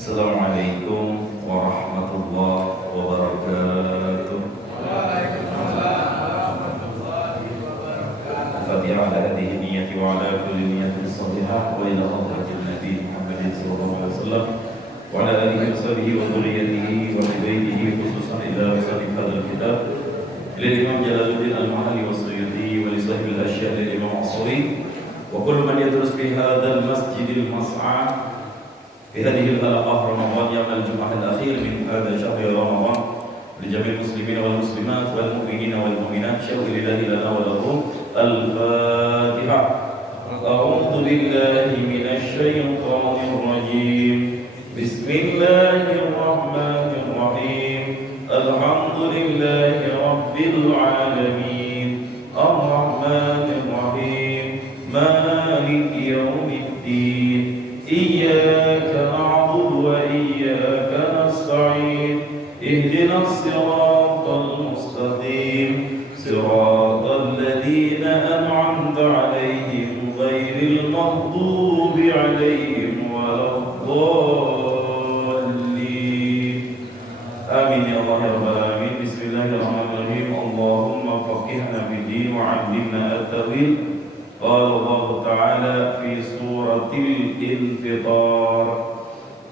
Assalamualaikum warahmatullahi wabarakatuh. Al-Fatihah ala hadhihi niyyati wa ala kulli niyyatin shaliha wa ila hadratin Nabi Muhammad sallallahu alaihi wasallam wa ala alihi wa sahbihi wa dhurriyyatihi wa baitihi khususan ila musannif hadzal kitab lil Imam Jalaluddin Al-Mahalli wa Suyuti wa li sahibil asy-Syaikh lil Imam As-Suri wa kullu man yadrus fi hadzal masjidil mas'a في هذه الحلقة رمضان يوم الجمعة الأخير من هذا الشهر رمضان لجميع المسلمين والمسلمات والمؤمنين والمؤمنات شوق لله لنا ولكم الفاتحة. أعوذ بالله من الشيطان الرجيم بسم الله الرحمن الرحيم الحمد لله رب العالمين الرحمن الرحيم مالك يوم الدين إياك نعبد وإياك نستعين اهدنا الصراط المستقيم صراط الذين أنعمت عليهم غير المغضوب عليهم ولا الضالين آمين يا الله يا رب العالمين. بسم الله الرحمن الرحيم اللهم فقهنا في الدين وعلمنا التأويل. قال Allah Ta'ala fi suratil Infitar.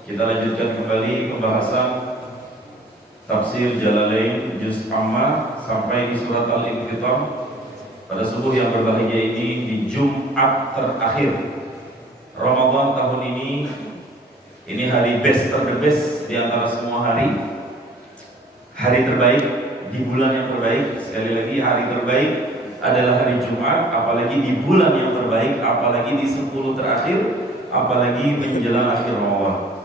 Kita lanjutkan kembali pembahasan tafsir Jalalain juz amma sampai di surat Al-Infitar. Pada subuh yang berbahagia ini, di Jumat terakhir Ramadan tahun ini hari best terbest di antara semua hari terbaik di bulan yang terbaik. Sekali lagi, hari terbaik adalah hari Jumat, apalagi di bulan yang terbaik, apalagi di 10 terakhir, apalagi menjelang akhir Ramadan.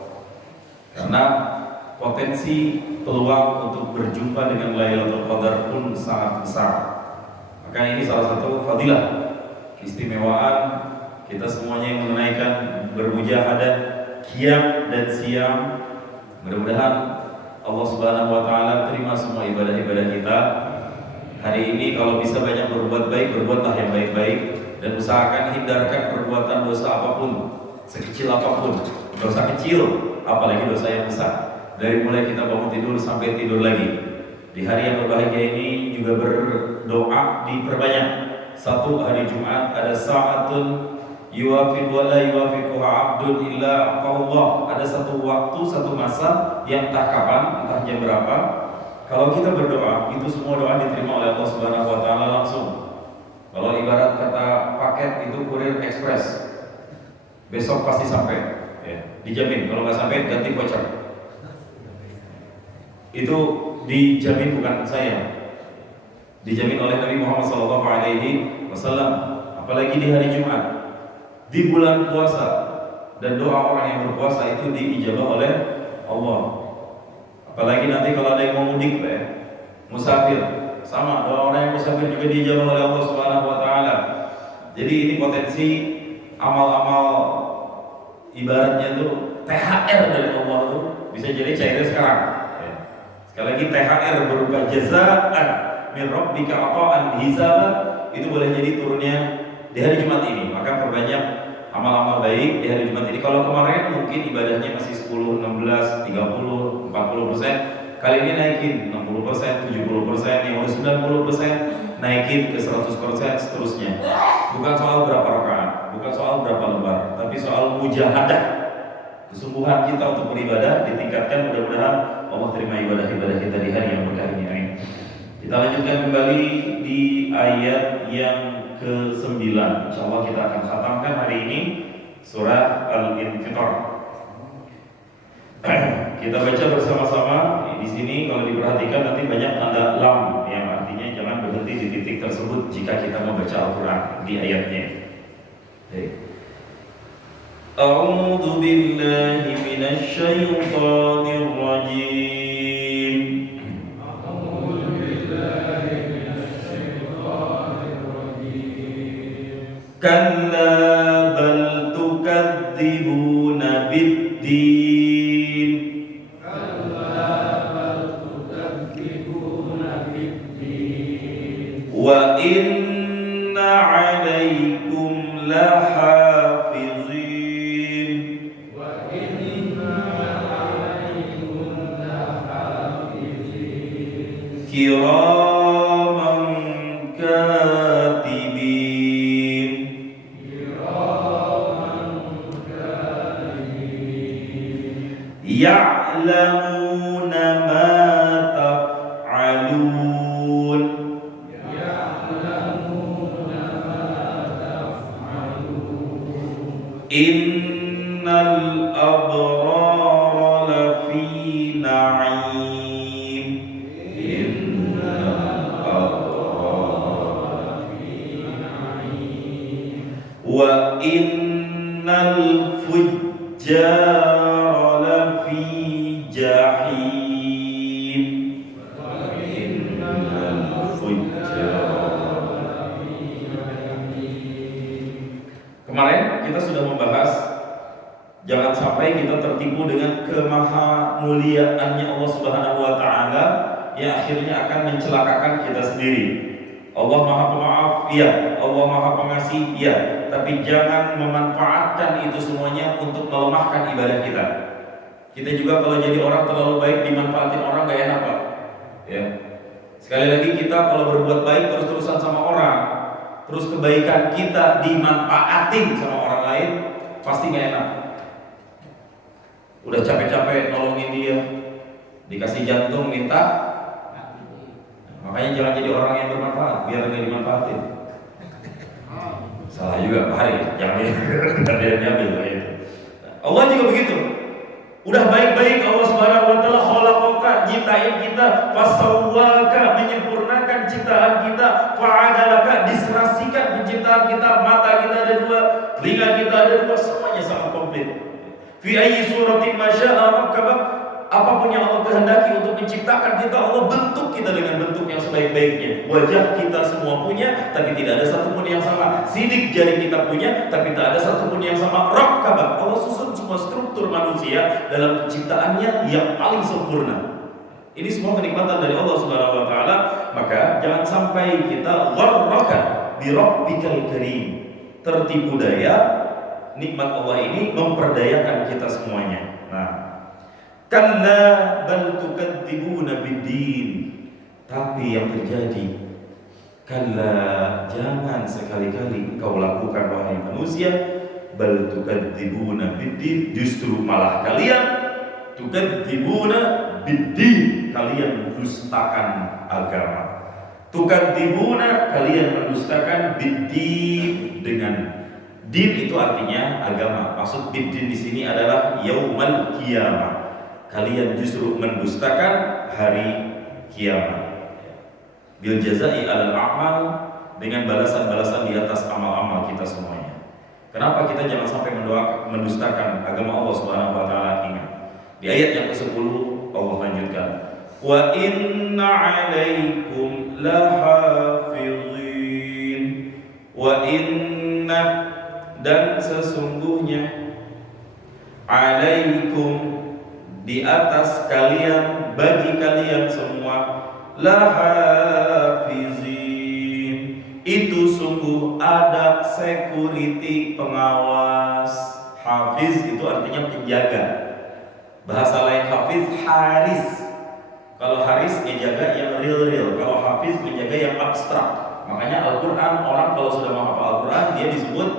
Karena potensi peluang untuk berjumpa dengan Lailatul Qadar pun sangat besar. Maka ini salah satu fadilah, keistimewaan kita semuanya yang menunaikan bermujahadah qiyam dan siam. Mudah-mudahan Allah Subhanahu wa taala terima semua ibadah-ibadah kita. Hari ini kalau bisa banyak berbuat baik, berbuatlah yang baik-baik dan usahakan hindarkan perbuatan dosa apapun, sekecil apapun. Dosa kecil, apalagi dosa yang besar. Dari mulai kita bangun tidur sampai tidur lagi. Di hari yang berbahagia ini juga berdoa diperbanyak. Satu, hari Jumat ada sa'atun yuwafiq wa la yuwafiquha 'abdun illa Allah. Ada satu waktu, satu masa yang entah kapan, entah jam berapa. Kalau kita berdoa, itu semua doa diterima oleh Allah Subhanahu wa taala langsung. Kalau ibarat kata paket itu kurir ekspres, besok pasti sampai, ya, dijamin. Kalau nggak sampai ganti voucher. Itu dijamin, bukan saya, dijamin oleh Nabi Muhammad SAW. Apalagi di hari Jumat, di bulan puasa, dan doa orang yang berpuasa itu diijabah oleh Allah. Apalagi nanti kalau ada yang mau mudik, musafir, sama doa orang yang musafir juga dijawab oleh Allah Subhanahu wa taala. Jadi ini potensi amal-amal ibaratnya itu THR dari Allah itu bisa jadi cairnya sekarang. Sekali lagi, THR berupa jazaan min rabbika ata'an hisaba, itu boleh jadi turunnya di hari Jumat ini. Maka perbanyak amal-amal baik di hari Jumat ini. Kalau kemarin mungkin ibadahnya masih 10, 16, 30, 40%, kali ini naikin 60%, 70%, yang udah 90% naikin ke 100%, seterusnya. Bukan soal berapa rakaat, bukan soal berapa lembar, tapi soal mujahadah, kesungguhan kita untuk beribadah ditingkatkan. Mudah-mudahan Allah terima ibadah-ibadah kita di hari yang berkah ini. Amin. Kita lanjutkan kembali di ayat yang ke-9. Insyaallah kita akan khatamkan hari ini surah Al-Infitar. Kita baca bersama-sama. Di sini kalau diperhatikan nanti banyak tanda lam, yang artinya jangan berhenti di titik tersebut jika kita membaca Al-Qur'an di ayatnya. A'udzu billahi minasy syaithanir rajim. Kalla bal tukadzibuna biddin. Wa inna 'alaikum lahafizin. Wa inna ya'lamuna ma taf'alun. Innal abrara lafi na'im. Innal abrara lafi na'im. Wa innal fujjara lafi jahim. Wa innal fujjara lafi jahim. Kemarin kita sudah membahas jangan sampai kita tertipu dengan kemahamuliaannya Allah Subhanahu wa taala yang akhirnya akan mencelakakan kita sendiri. Allah Maha Pemaaf, iya. Allah Maha Pengasih, iya. Tapi jangan memanfaatkan itu semuanya untuk melemahkan ibadah kita. Kita juga kalau jadi orang terlalu baik dimanfaatin orang gak enak, Pak. Ya. Sekali lagi kita kalau berbuat baik terus-terusan sama orang, terus kebaikan kita dimanfaatin sama orang lain, pasti gak enak. Udah capek-capek nolongin dia, dikasih jantung minta. Makanya jangan jadi orang yang bermanfaat, biar gak dimanfaatin. Salah juga Pak Hari, jangan dia diambil gitu. Allah juga begitu. Udah baik-baik Allah Subhanahu wa taala khalaqaka, nyiptain kita, fasawwaka, menyempurnakan ciptaan kita, fa'adalaka, diserasikan penciptaan kita, mata kita ada dua, telinga kita ada dua, semuanya sangat komplit. Fi ayyi suratin masya'a rakkabak, apapun yang Allah kehendaki untuk menciptakan kita, Allah bentuk kita dengan bentuk yang sebaik-baiknya. Wajah kita semua punya, tapi tidak ada satupun yang sama. Sidik jari kita punya, tapi tak ada satupun yang sama. Rakkabak, Allah susun semua struktur manusia dalam penciptaannya yang paling sempurna. Ini semua kenikmatan dari Allah Subhanahu wa taala. Maka jangan sampai kita gharraka bi rabbikal karim, tertipu daya nikmat Allah ini memperdayakan kita semuanya. Nah, kalla bal tukadzibuna biddin. Tapi yang terjadi, kalla, jangan sekali-kali engkau lakukan wahai manusia, bal tukadzibuna biddin, justru malah kalian tukadzibuna biddin, kalian mendustakan agama. Tukadzibuna, kalian mendustakan biddin, dengan din itu artinya agama. Maksud biddin di sini adalah yaumal qiyamah. Kalian justru mendustakan hari kiamat. Bil jazai alal a'mal, dengan balasan-balasan di atas amal-amal kita semuanya. Kenapa kita jangan sampai mendustakan agama Allah Subhanahu wa taala? Ingat, di ayat yang ke-10 Allah lanjutkan, wa inna 'alaikum lahafizin, wa inna, dan sesungguhnya, 'alaikum, di atas kalian, bagi kalian semua, lahafizin, itu sungguh ada security, pengawas. Hafiz itu artinya penjaga. Bahasa lain hafiz, haris. Kalau haris menjaga yang real-real, kalau hafiz menjaga yang abstrak. Makanya Al-Quran, orang kalau sudah menghafal Al-Quran dia disebut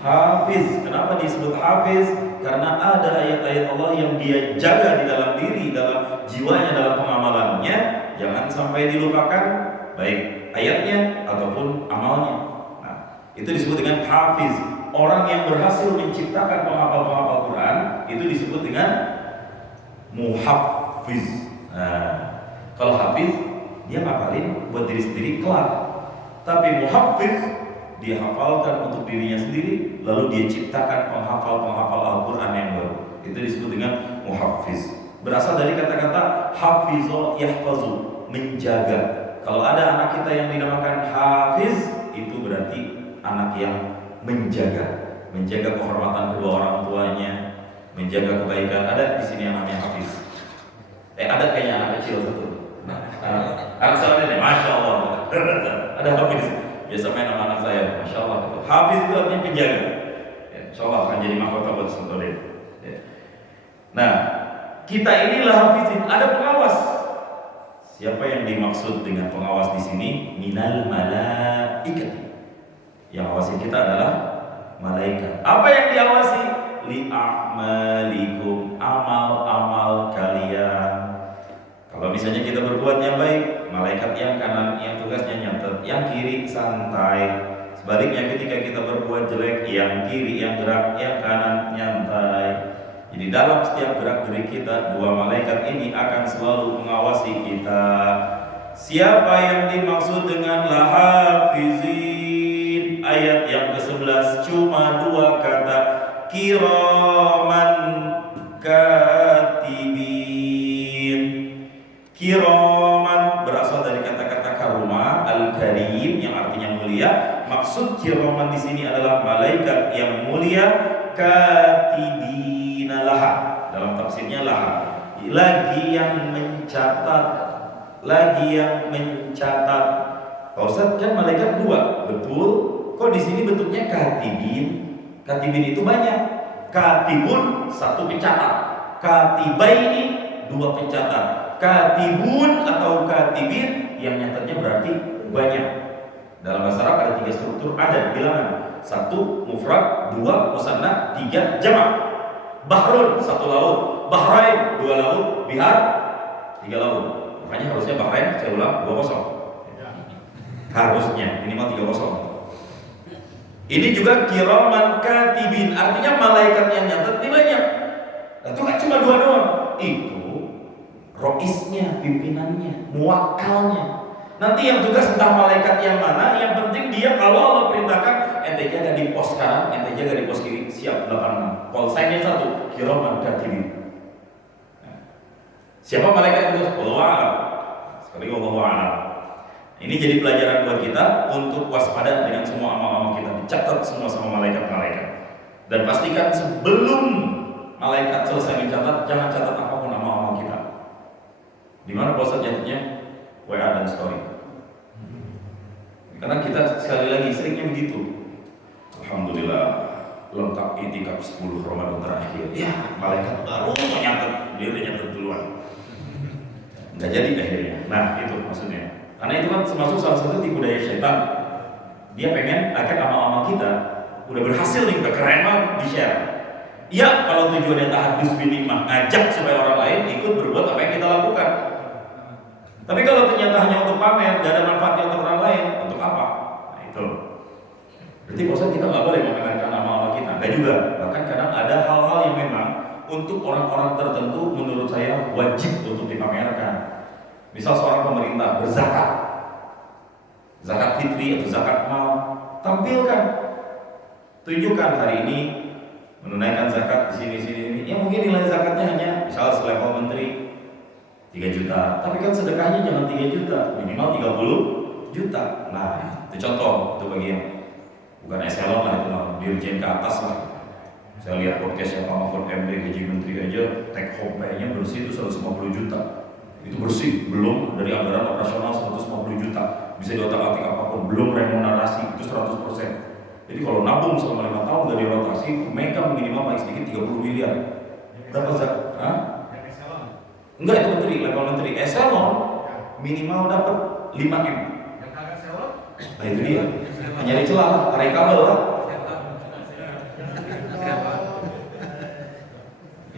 hafiz. Kenapa disebut hafiz? Karena ada ayat-ayat Allah yang dia jaga di dalam diri, dalam jiwanya, dalam pengamalannya. Jangan sampai dilupakan, baik ayatnya ataupun amalnya. Nah, itu disebut dengan hafiz. Orang yang berhasil menciptakan penghafal-penghafal Quran itu disebut dengan muhaffiz. Nah, kalau hafiz dia ngapalin buat diri sendiri kelar. Tapi muhaffiz dia hafalkan untuk dirinya sendiri, lalu dia ciptakan penghafal-penghafal Al-Quran yang baru. Itu disebut dengan muhaffiz. Berasal dari kata-kata hafizo yahfazu, menjaga. Kalau ada anak kita yang dinamakan hafiz, itu berarti anak yang menjaga kehormatan kedua orang tuanya, menjaga kebaikan. Ada di sini yang namanya hafiz. Ada kayaknya anak kecil satu. Nah, anak saya ini, masya Allah, ada hafiz. Biasa main sama anak saya, masya Allah. Hafiz itu artinya penjaga. Ya, insya Allah akan jadi mahkota buat saudara. Ya. Nah, kita inilah hafizin, ada pengawas. Siapa yang dimaksud dengan pengawas di sini? Minal malaikat. Yang awasi kita adalah malaikat. Apa yang diawasi? li a'malikum, amal-amal kalian. Kalau misalnya kita berbuat yang baik, malaikat yang kanan yang tugasnya nyatet, yang kiri santai. Sebaliknya ketika kita berbuat jelek, yang kiri yang gerak, yang kanan nyantai. Jadi dalam setiap gerak gerik kita, dua malaikat ini akan selalu mengawasi kita. Siapa yang dimaksud dengan lahafizin? Ayat yang ke-11 cuma dua kata, kiraman katibin. Kiraman berasal dari kata-kata karuma, al-karim yang artinya mulia. Maksud kiraman di sini adalah malaikat yang mulia, katibina laha. Dalam tafsirnya laha, lagi yang mencatat, lagi yang mencatat. Pak Ustaz, kan malaikat dua, betul? Kok di sini bentuknya katibin? Katibin itu banyak. Katibun satu pencatat, katibaini dua pencatat. Katibun atau katibin yang nyatatnya berarti banyak. Dalam bahasa Arab ada tiga struktur adat bilangan. Satu mufrad, dua musanna, tiga jamak. Bahrun satu laut, Bahrain dua laut, Bihar tiga laut. Makanya harusnya Bahrain saya ulang 2-0. Harusnya minimal 3-0. Ini juga kiraman katibin, artinya malaikat yang nyatet ini banyak. Itu kan cuma dua doang. Itu roisnya, pimpinannya, muwakalnya. Nanti yang tugas entah malaikat yang mana, yang penting dia kalau Allah perintahkan, ente jaga di pos kanan, ente jaga di pos kiri, siap 86. Call sign-nya satu, kiraman katibin. Siapa malaikat itu? Wallahu a'lam. Sekali wallahu a'lam. Ini jadi pelajaran buat kita untuk waspada dengan semua amal-amal kita. Dicatat semua sama malaikat-malaikat. Dan pastikan sebelum malaikat selesai mencatat, jangan catat apapun amal-amal kita. Di mana proses jatuhnya? WA dan story. Karena kita sekali lagi seringnya begitu. Alhamdulillah lengkap itikaf 10 Ramadan terakhir. Ya, malaikat baru menyatat, dia udah nyatat duluan. Nggak jadi akhirnya. Nah, itu maksudnya. Karena itu kan termasuk salah satu tipu daya syaitan. Dia pengen agar amal-amal kita udah berhasil nih, udah keren banget di-share. Ya, kalau tujuannya tahadus binikmah, ngajak supaya orang lain ikut berbuat apa yang kita lakukan. Tapi kalau ternyata hanya untuk pamer, gak ada manfaatnya untuk orang lain, untuk apa? Nah itu. Berarti maksudnya kita nggak boleh memamerkan amal-amal kita. Nggak juga. Bahkan kadang ada hal-hal yang memang untuk orang-orang tertentu menurut saya wajib untuk dipamerkan. Misal seorang pemerintah berzakat, zakat fitri atau zakat mal, tampilkan, tunjukkan hari ini menunaikan zakat di sini. Ya mungkin nilai zakatnya hanya misal selevel menteri 3 juta, tapi kan sedekahnya jangan 3 juta, minimal 30 juta. Nah, itu contoh, itu bagian bukan eselon lah, itu dirjen ke atas lah. Saya lihat podcastnya Pak Mahfud MD gaji menteri aja, take home pay-nya bersih itu 150 juta. Itu bersih, belum dari anggaran operasional 150 juta. Bisa diotak-atik apapun, belum remunerasi itu 100%. Jadi kalau nabung selama 5 tahun dari rotasi, mereka minimal paling sedikit 30 miliar. Berapa zakat? Hah? Enggak, itu menteri, level menteri. Eselon minimal dapat 5M. Yang kagak eselon? Nah itu dia. Nyari celah, tarik kabel lah.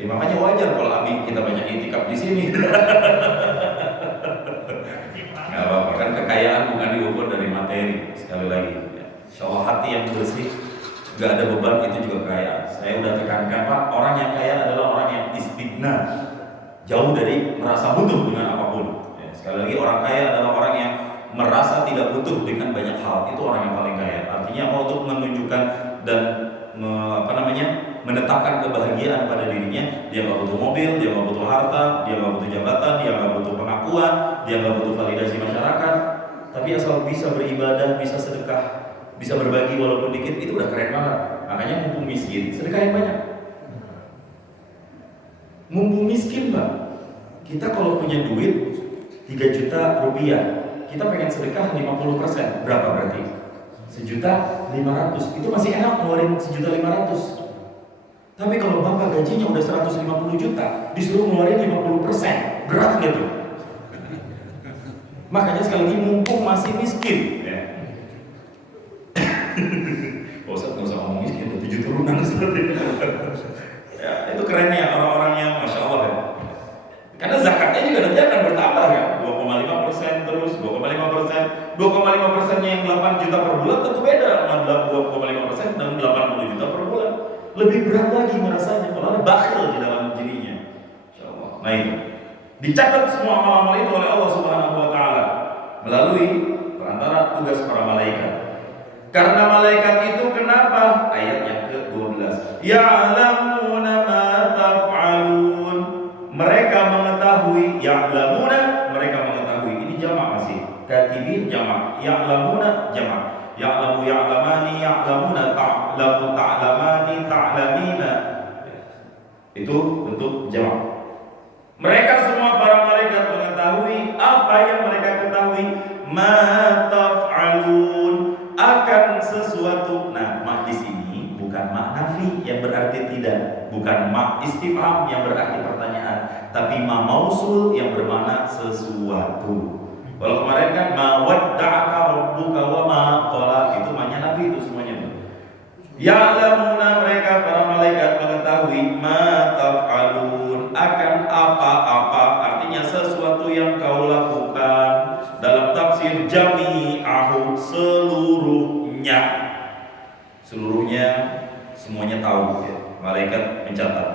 Ya makanya wajar kalau abi kita banyak itikaf di sini. Gak apa-apa, kan kekayaan bukan diukur dari materi. Sekali lagi, insya Allah hati yang bersih, gak ada beban, itu juga kekayaan. Saya udah tekankan Pak, orang yang kaya adalah orang yang istighna, jauh dari merasa butuh dengan apapun. Ya, sekali lagi orang kaya adalah orang yang merasa tidak butuh dengan banyak hal. Itu orang yang paling kaya. Artinya untuk menunjukkan dan menetapkan kebahagiaan pada dirinya, dia nggak butuh mobil, dia nggak butuh harta, dia nggak butuh jabatan, dia nggak butuh pengakuan, dia nggak butuh validasi masyarakat. Tapi asal bisa beribadah, bisa sedekah, bisa berbagi walaupun dikit, itu udah keren banget. Makanya mumpung miskin, sedekah yang banyak. Mumpung miskin Mbak, kita kalau punya duit 3 juta rupiah, kita pengen sedekah 50%, berapa berarti? 1.500.000, itu masih enak ngeluarin 1.500.000. Tapi kalau bapak gajinya udah 150 juta, disuruh ngeluarin 50%, berat gitu. Makanya sekali lagi mumpung masih miskin, ya. Ustaz nggak usah ngomong miskin, 7 turunan. juta per bulan. Lebih berat lagi merasanya kalau ada bakhil di dalam dirinya. Insyaallah. Nah itu dicatat semua amal-amal itu oleh Allah Subhanahu wa taala melalui perantara tugas para malaikat. Karena malaikat itu kenapa? Ayat yang ke-12. Ya'lamuna ma taf'alun. Mereka mengetahui, ya'lamuna, mereka mengetahui. Ini jamak masih. Katibin jamak, ya'lamuna jamak. Ya'lamu ya'lamani ya'lamuna ta'lamu ta'lamani ta'lamina. Itu bentuk jamak. Mereka semua para malaikat mengetahui apa yang mereka ketahui, ma taf'alun, akan sesuatu. Nah, ma di sini bukan ma nafi yang berarti tidak, bukan ma istifham yang berarti pertanyaan, tapi ma mausul yang bermakna sesuatu. Kalau kemarin kan ma wadda'aka rabbuka wa ma qala, itu ma-nya nafi itu semuanya. Ya'lamuna, mereka para malaikat mengetahui, ma taf'alun, akan apa-apa, artinya sesuatu yang kau lakukan. Dalam tafsir jami'ahu, seluruhnya, semuanya tahu ya. Malaikat mencatat.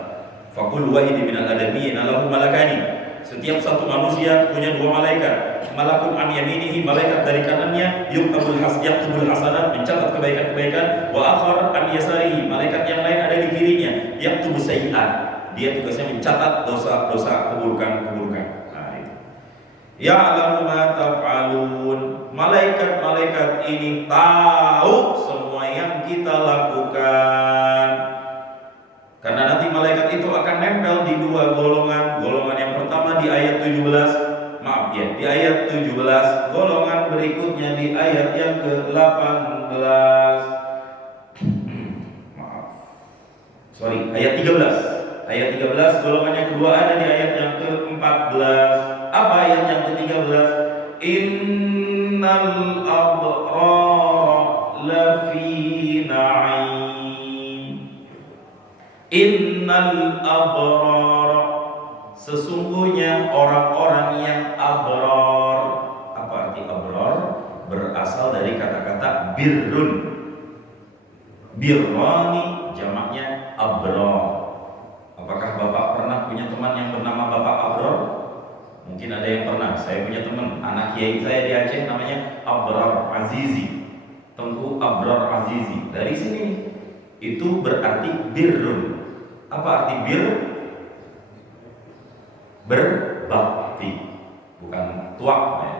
Faqul wahidi minal adamiyyin lahu malakani. Setiap satu manusia punya dua malaikat. Malakun an yaminihi, malaikat dari kanannya, yuktubul hasanat, mencatat kebaikan-kebaikan. Wa akhar an yasarihi, malaikat yang lain ada di kirinya, yaktubus sayyi'at, dia tugasnya mencatat dosa-dosa, keburukan-keburukan. Nah itu. Ya'lamu ma taf'alun, malaikat-malaikat ini tahu semua yang kita lakukan. Karena nanti malaikat itu akan nempel di dua golongan. Golongan yang pertama di ayat 17, maaf ya, di ayat 17, golongan berikutnya di ayat yang ke-18. Maaf. Sorry, ayat 13. Ayat 13 golongan yang kedua ada di ayat yang ke-14. Apa ayat yang ke-13? Innal abrara lafi na'im. Innal abrar, sesungguhnya orang-orang yang abrar. Apa arti abrar? Berasal dari kata-kata birrun. Birrani jamaknya abrar. Apakah Bapak pernah punya teman yang bernama Bapak Abrar? Mungkin ada yang pernah. Saya punya teman, anak kiai saya di Aceh namanya Abrar Azizi. Tengku Abrar Azizi. Dari sini itu berarti birrun. Apa arti bir? Berbakti, bukan tuak ya,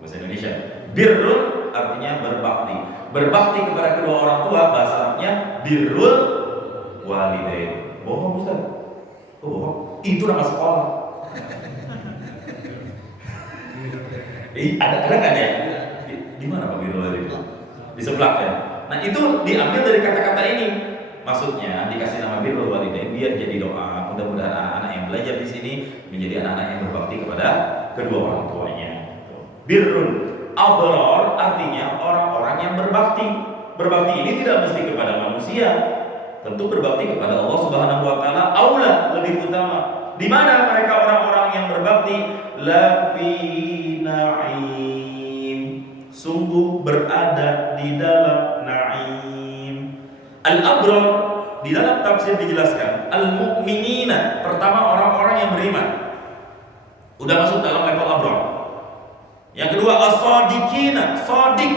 bahasa Indonesia. Birrun artinya berbakti. Berbakti kepada kedua orang tua, bahasa Arabnya birrul walidain. Bohong Ustaz? Oh bohong? Itu nama sekolah. Ada kan ya? Di mana Pak birrul walidain? Di sebelah ya. Nah itu diambil dari kata-kata ini. Maksudnya dikasih nama birrul walidain biar jadi doa. Mudah-mudahan anak-anak yang belajar di sini menjadi anak-anak yang berbakti kepada kedua orang tuanya. Birrun abrar artinya orang-orang yang berbakti. Berbakti ini tidak mesti kepada manusia. Tentu berbakti kepada Allah Subhanahu wa taala aula, lebih utama. Di mana mereka orang-orang yang berbakti? Lafi na'im, sungguh berada di dalam na'im. Al-abrar di dalam tafsir dijelaskan al-mu'minina, pertama orang-orang yang beriman, udah masuk dalam level abrar. Yang kedua as-sadiqina, sadiq.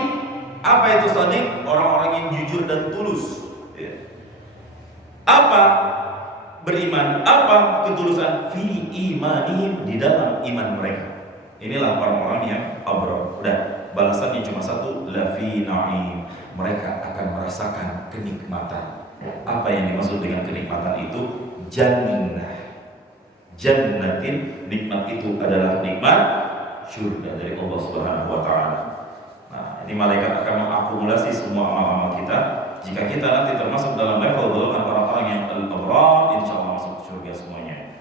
Apa itu sadiq? Orang-orang yang jujur dan tulus. Apa beriman? Apa ketulusan? Fi imanihim, di dalam iman mereka. Inilah orang-orang yang abrar. Udah, balasannya cuma satu, la fi na'im. Mereka akan merasakan kenikmatan. Apa yang dimaksud dengan kenikmatan itu? Jannah. Jannatin, nikmat itu adalah nikmat surga dari Allah Subhanahu wa taala. Nah, ini malaikat akan mengakumulasi semua amal-amal kita. Jika kita nanti termasuk dalam level golongan orang-orang yang al-abrar, insyaallah masuk surga semuanya.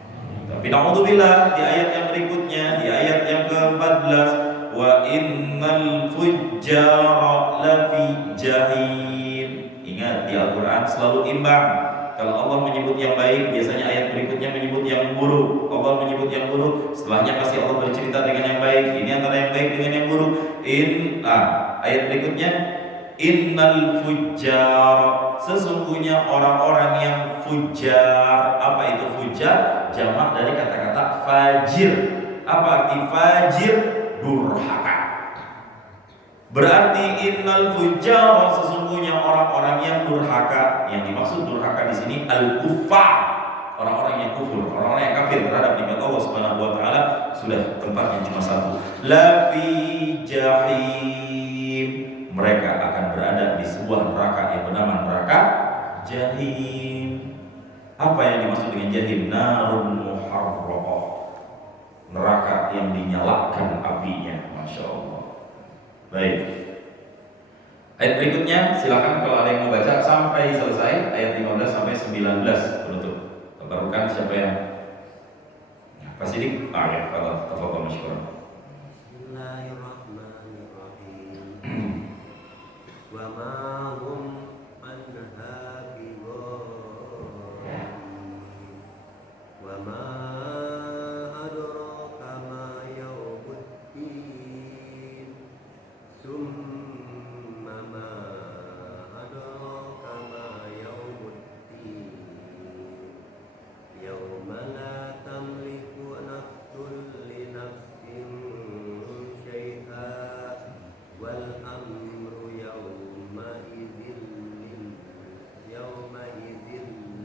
Tapi naudzubillah, di ayat yang berikutnya, di ayat yang ke-14, wa innal fujjara lafi jahim. Ingat, di Al-Quran selalu imbang. Kalau Allah menyebut yang baik, biasanya ayat berikutnya menyebut yang buruk. Allah menyebut yang buruk, setelahnya pasti Allah bercerita dengan yang baik. Ini antara yang baik dengan yang buruk. Ayat berikutnya innal fujjara sesungguhnya orang-orang yang fujar. Apa itu fujar? Jamak dari kata-kata fajir. Apa arti fajir? Durhaka. Berarti innal fujar, sesungguhnya orang-orang yang durhaka. Yang dimaksud durhaka di sini al-kuffar, orang-orang yang kufur, orang-orang yang kafir terhadap nikmat Allah Subhanahu wa taala. Sudah, tempatnya cuma satu. La fi jahim. Mereka akan berada di sebuah neraka yang bernama neraka jahim. Apa yang dimaksud dengan jahim? Narun muharraqah, neraka yang dinyalakan apinya. Masya Allah. Baik. Ayat berikutnya silakan kalau ada yang mau baca sampai selesai ayat 15 sampai 19 penutup. Terbarukan siapa yang Pak Sidik? Ya, tafadhol masykuran. Bismillahirrahmanirrahim. Wa ma hum anha bighairin. Wa ma adraka ma yawmuddin. Summa ma adraka ma yawmuddin. Yawma la tamliku nafsun li nafsin syai'a wal amru yawma idzin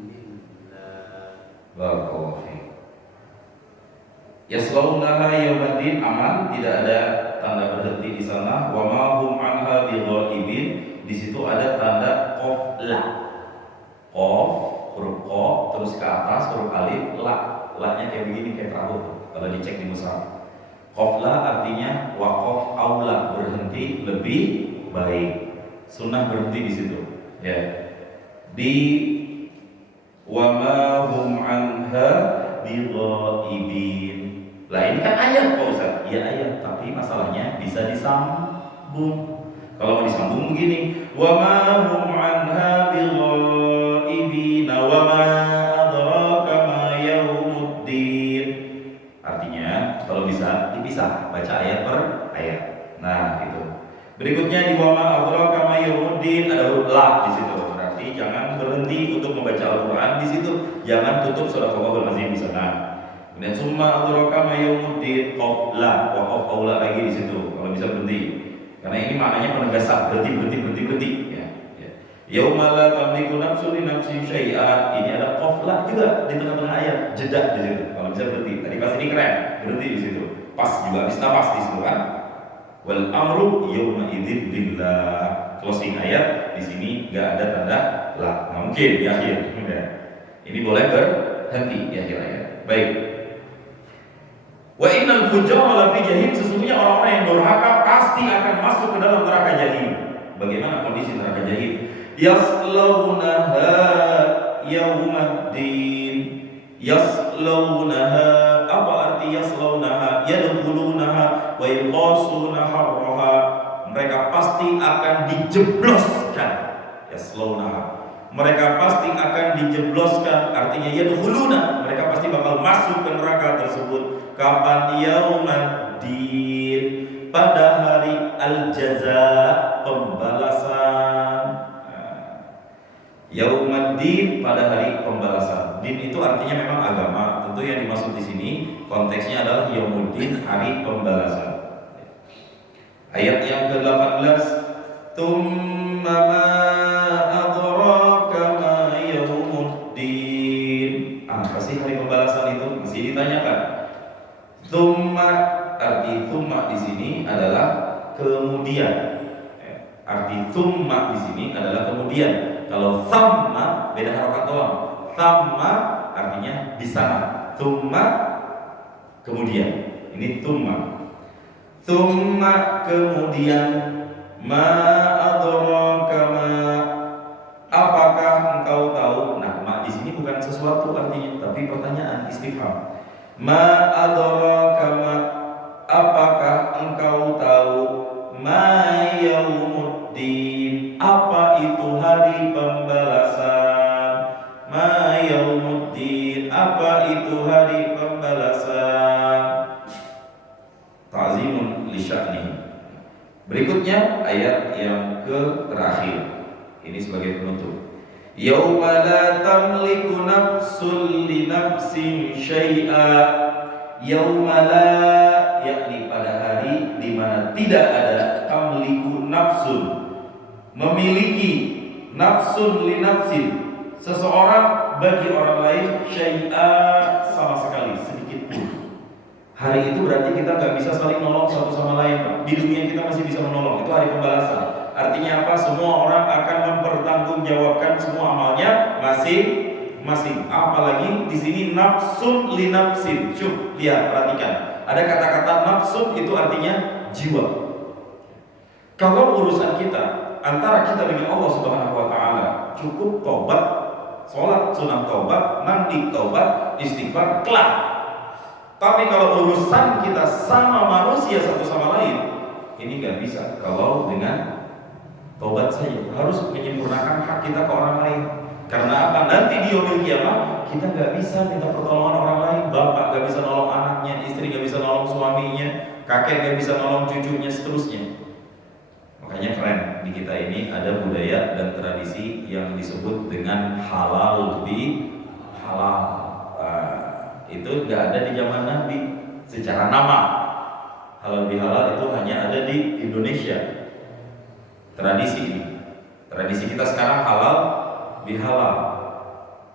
lillah. Barakallahu fiik. Yaslaunaha yaumaddin, aman, tidak ada tanda berhenti di sana. Wa ma hum anha bighaibin, di situ ada tanda qaf la. Qaf, huruf qaf, terus ke atas huruf alif, la. La-nya kayak begini, kayak perahu kalau dicek di mushaf. Qaf la artinya waqaf aula, berhenti lebih baik. Sunnah berhenti di situ. Ya. Di wa ma hum anha bighaibin. Lah ini kan ayat Pak Ustaz. Iya ayat, tapi masalahnya bisa disambung. Kalau mau disambung begini, wa ma hum anha bighaibin wa ma adraka ma yaumuddin. Artinya kalau bisa dipisah, baca ayat per ayat. Nah, itu. Berikutnya di wa ma adraka ma yaumuddin ada huruf la di situ. Berarti jangan berhenti untuk membaca Al-Qur'an di situ. Jangan tutup Shadaqallahul Azim di sana. Dan summa adraka ma yaumuddin, qaf la, waqaf aula lagi di situ kalau bisa berhenti. Karena ini maknanya penegasan, berhenti ya. Yauma la tamliku nafsun li nafsin syai'a. Ini ada qaf la juga di tengah-tengah ayat, jeda di situ. Kalau bisa berhenti. Tadi pas ini keren, berhenti di situ. Pas juga habis nafas di situ kan. Wal amru yauma idzin lillah. Closing ayat di sini enggak ada tanda la. Nah, mungkin di akhir. Ya. Ini boleh berhenti di akhir ayat. Baik. Wa innal fujjara lafi jahim, sesungguhnya orang-orang yang durhaka pasti akan masuk ke dalam neraka jahim. Bagaimana kondisi neraka jahim? Yaslaunaha yaumaddin. Yaslaunaha, apa arti yaslaunaha? Yadkhulunaha wa yaqasuna harraha. Mereka pasti akan dijebloskan. Yaslaunaha, mereka pasti akan dijebloskan, artinya yadkhuluna, mereka pasti bakal masuk ke neraka tersebut. Kapan? Yaumaddin, pada hari al-jaza, pembalasan. Yaumaddin, pada hari pembalasan. Din itu artinya memang agama. Tentu yang dimaksud di sini konteksnya adalah yaumuddin, hari pembalasan. Ayat yang ke-18, Tsumma ma adraka ma yaumuddin. Apa sih hari pembalasan itu? Masih ditanyakan. Tsumma, arti tsumma di sini adalah kemudian. Arti tsumma di sini adalah kemudian. Kalau tsamma beda harokat doang. Tsamma artinya di sana. Tsumma kemudian. Ini tsumma. Tsumma kemudian, ma adraka ma, apakah engkau tahu? Nah, ma di sini bukan sesuatu artinya, tapi pertanyaan istifham. Ma adraka ma, apakah engkau tahu? Ma yaumuddin, apa itu hari pembalasan? Ma yaumuddin, apa itu hari pembalasan? Ta'zimun li sya'nihi. Berikutnya ayat yang terakhir. Ini sebagai penutup. Yauma la tamliku nafsun li nafsin syai'a. Yauma la, yakni pada hari di mana tidak ada tamliku nafsun, memiliki nafsun li nafsin, seseorang bagi orang lain syai'a, sama sekali sedikit pun. Hari itu berarti kita nggak bisa saling nolong satu sama lain, Pak. Di dunia kita masih bisa menolong, itu hari pembalasan. Artinya apa? Semua orang akan mempertanggungjawabkan semua amalnya masing-masing. Apalagi di sini nafsun li nafsin. Syuh, lihat, perhatikan. Ada kata-kata nafsun itu artinya jiwa. Kalau urusan kita antara kita dengan Allah Subhanahu wa taala, cukup tobat, sholat sunah tobat, mandi tobat, istighfar, kelar. Tapi kalau urusan kita sama manusia satu sama lain, ini nggak bisa. Kalau dengan tobat saja, harus menyempurnakan hak kita ke orang lain. Karena apa? Nanti di yaumil kiamah kita nggak bisa minta pertolongan orang lain. Bapak nggak bisa nolong anaknya, istri nggak bisa nolong suaminya, kakek nggak bisa nolong cucunya, seterusnya. Makanya keren, di kita ini ada budaya dan tradisi yang disebut dengan halal bi halal. Itu nggak ada di zaman Nabi secara nama. Halal bihalal itu hanya ada di Indonesia. Tradisi ini, tradisi kita sekarang halal bihalal.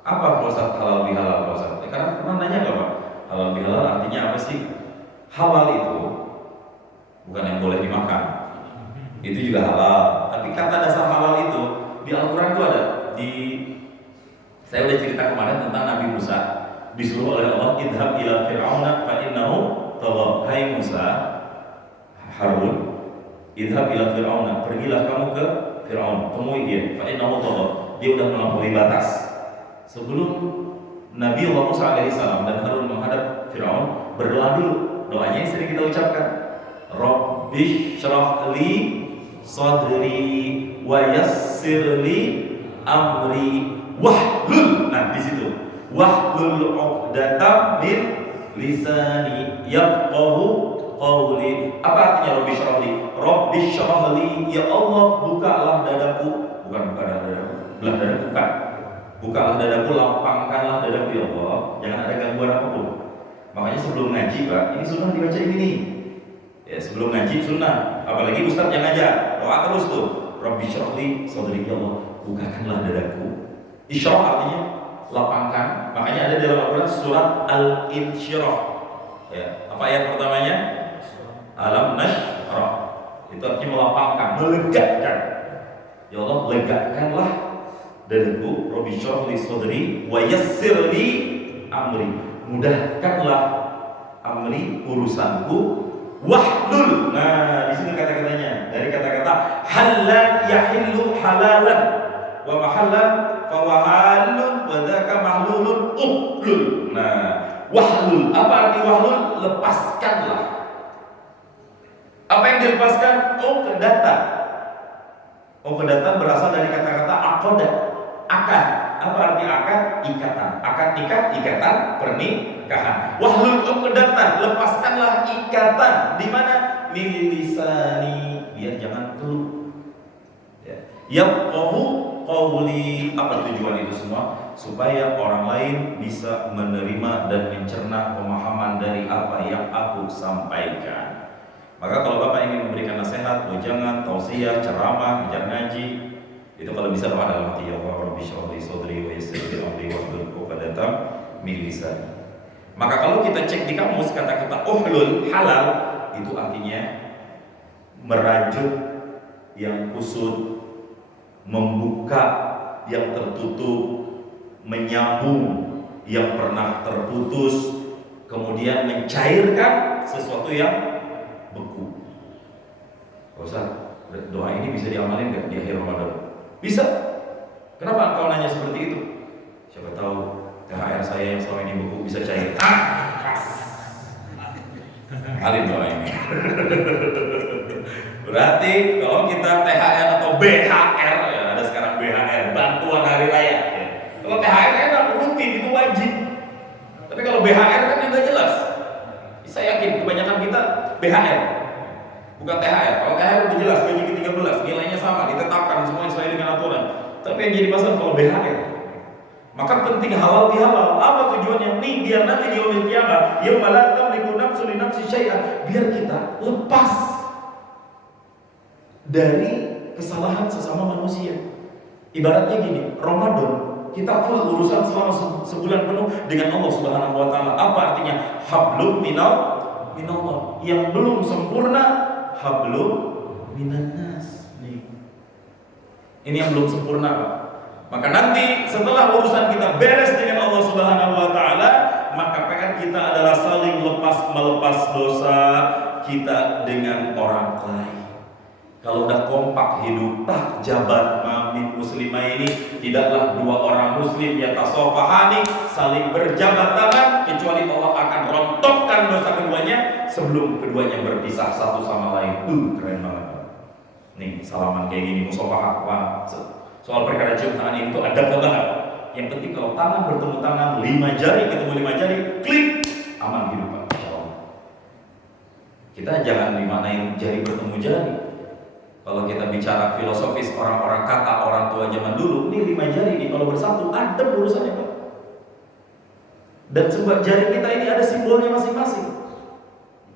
Apa Ustaz halal bihalal Ustaz? Karena pernah nanya nggak Pak? Halal bihalal artinya apa sih? Halal itu bukan yang boleh dimakan, itu juga halal. Tapi kata dasar halal itu di Al-Quran itu ada. Saya udah cerita kemarin tentang Nabi Musa. Disuruh oleh Allah, idhab ila fir'auna fa innahu tagha. Hai Musa, Harun, idhab ila fir'auna, pergilah kamu ke Fir'aun, temui dia, fa innahu tagha, dia udah melampaui batas. Sebelum Nabi Allah Musa alaihissalam dan Harun menghadap Fir'aun, berdoa dulu. Doanya yang sering kita ucapkan, Rabbi syrah li sadri wa yassir li amri wahlul. Nah di situ wahlul 'uqdatam min lisani yafqahu qawli. Apa artinya Rabbi syrahli? Rabbi syrahli, ya Allah bukalah dadaku. Bukan buka dadaku, belah dadaku bukan. Bukalah dadaku, lapangkanlah dadaku ya Allah. Jangan ada gangguan apapun. Makanya sebelum ngaji Pak, ini sunnah dibaca ini nih. Ya sebelum ngaji sunnah. Apalagi ustaz yang ngajar, doa terus tuh. Rabbi syrahli sadri, ya Allah bukakanlah dadaku. Isyrah artinya lapangkan. Makanya ada dalam Al-Quran surat Al-Insyirah. Ya, apa ayat pertamanya? Alam nashrah. Itu artinya melapangkan, melegakan. Ya Allah, legakanlah dadaku. Rabbi syrah li sadri wa yassir li amri. Mudahkanlah amri, urusanku. Wahlul. Nah, di sini kata-katanya dari kata-kata halal yahillu halalan wa mahallan fawahalun wadaka mahlulun uhlul. Nah, wahlul, apa arti wahlul? Lepaskanlah. Apa yang dilepaskan? Uqdatan. Uqdatan berasal dari kata-kata aqadah, akad. Apa arti akad? Ikatan. Akad nikah, ikatan pernikahan. Wahlul uqdatan, lepaskanlah ikatan. Di mana? Min lisani, biar jangan keluh. Ya. Yafqahu qawli. Apa tujuan itu semua? Supaya orang lain bisa menerima dan mencerna pemahaman dari apa yang aku sampaikan. Maka kalau Bapak ingin memberikan nasihat, wejangan, tausiah, ceramah, ngajar ngaji, itu kalau bisa doa dalam hati, ya Allah Rabbi syrah li sadri wa yassir li amri wahlul 'uqdatam min lisani. Maka kalau kita cek di kamus kata-kata uhlul halal itu artinya merajut yang kusut, membuka yang tertutup, menyambung yang pernah terputus, kemudian mencairkan sesuatu yang beku. Ustaz, doa ini bisa diamalin nggak di akhir Ramadan? Bisa. Kenapa engkau nanya seperti itu? Siapa tahu THR saya yang selama ini beku bisa cair. Amalin doa ini. Berarti kalau kita THR atau BHR, ya ada sekarang BHR, bantuan hari raya. Ya. Kalau THR enak, rutin, itu wajib. Tapi kalau BHR kan yang nggak jelas. Saya yakin kebanyakan kita BHR, bukan THR. Kalau THR udah jelas, gaji ke-13, nilainya sama, ditetapkan semuanya sesuai dengan aturan. Tapi yang jadi masalah kalau BHR. Maka penting halal bihalal. Apa tujuannya? Nih biar nanti di yaumil qiyamah, yauma la tamliku nafsun li nafsin syai'an, biar kita lepas dari kesalahan sesama manusia. Ibaratnya gini, Ramadan kita full urusan selama sebulan penuh dengan Allah Subhanahu wa taala. Apa artinya? Hablum minallah. Yang belum sempurna hablum minannas. Nih. Ini yang belum sempurna, Pak. Maka nanti setelah urusan kita beres dengan Allah Subhanahu wa taala, maka PR kita adalah saling melepas dosa kita dengan orang lain. Kalau udah kompak hidup, jabat mamin muslimah ini tidaklah dua orang muslim yatasofahani, saling berjabat tangan, kecuali Allah akan rontokkan dosa keduanya sebelum keduanya berpisah satu sama lain. Keren banget. Nih salaman kayak gini, musofahah. Soal perkara cium tangan itu ada kebahan. Yang penting kalau tangan bertemu tangan, 5 jari ketemu 5 jari, klik, aman hidup Pak. Kita jangan dimanain jari bertemu jari. Kalau kita bicara filosofis orang-orang kata orang tua zaman dulu, ini 5 jari ini kalau bersatu adem urusannya Pak. Dan sebuah jari kita ini ada simbolnya masing-masing.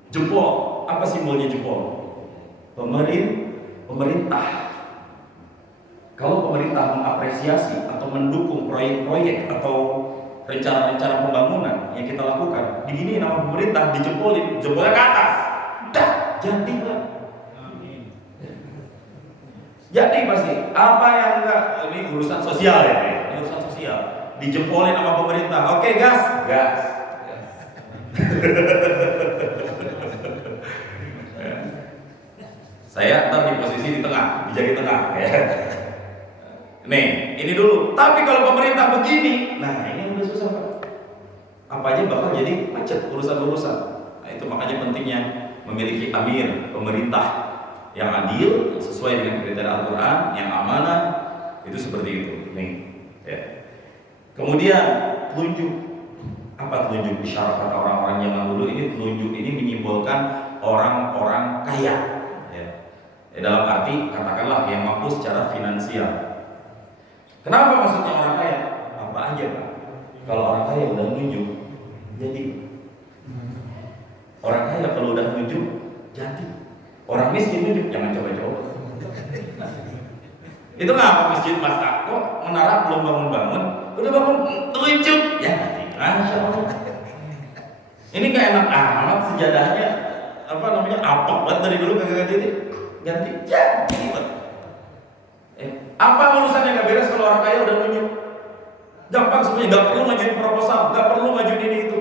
Jempol, apa simbolnya jempol? Pemerintah. Kalau pemerintah mengapresiasi atau mendukung proyek-proyek atau rencana-rencana pembangunan yang kita lakukan, digini nama pemerintah dijempolin, jempolnya ke atas, jadi Pak. Jadi pasti apa yang enggak, ini urusan sosial ya, ini urusan sosial, dijempolin sama pemerintah. Oke, gas. Saya ntar di posisi di tengah, di jari tengah ya. Nih, ini dulu. Tapi kalau pemerintah begini, nah ini udah susah Pak. Apa aja bakal jadi macet urusan-urusan. Nah itu makanya pentingnya memiliki amir, pemerintah yang adil, sesuai dengan kriteria Al-Quran, yang amanah, itu seperti itu. Nih, ya. Kemudian telunjuk. Apa telunjuk? Isyarat kata orang-orang zaman dulu ini telunjuk ini menyimbolkan orang-orang kaya. Ya. Dalam arti katakanlah yang mampu secara finansial. Kenapa maksudnya orang kaya? Apa aja Pak? Kalau orang kaya udah nunjuk, jadi. Orang kaya kalau udah nunjuk, jadi. Orang miskin nunjuk, jangan coba-coba. Nah, itu ngapa masjid Mas Ako menara belum bangun-bangun, udah bangun tunjuk, ya nanti. Masya Allah. Ini gak enak amat sejadahnya, apa namanya, apok banget dari dulu kagak ganti, jadi Pak. Apa urusannya gak beres kalau orang kaya udah nunjuk? Gampang semuanya, gak perlu ngajuin proposal, gak perlu ngajuin ini itu.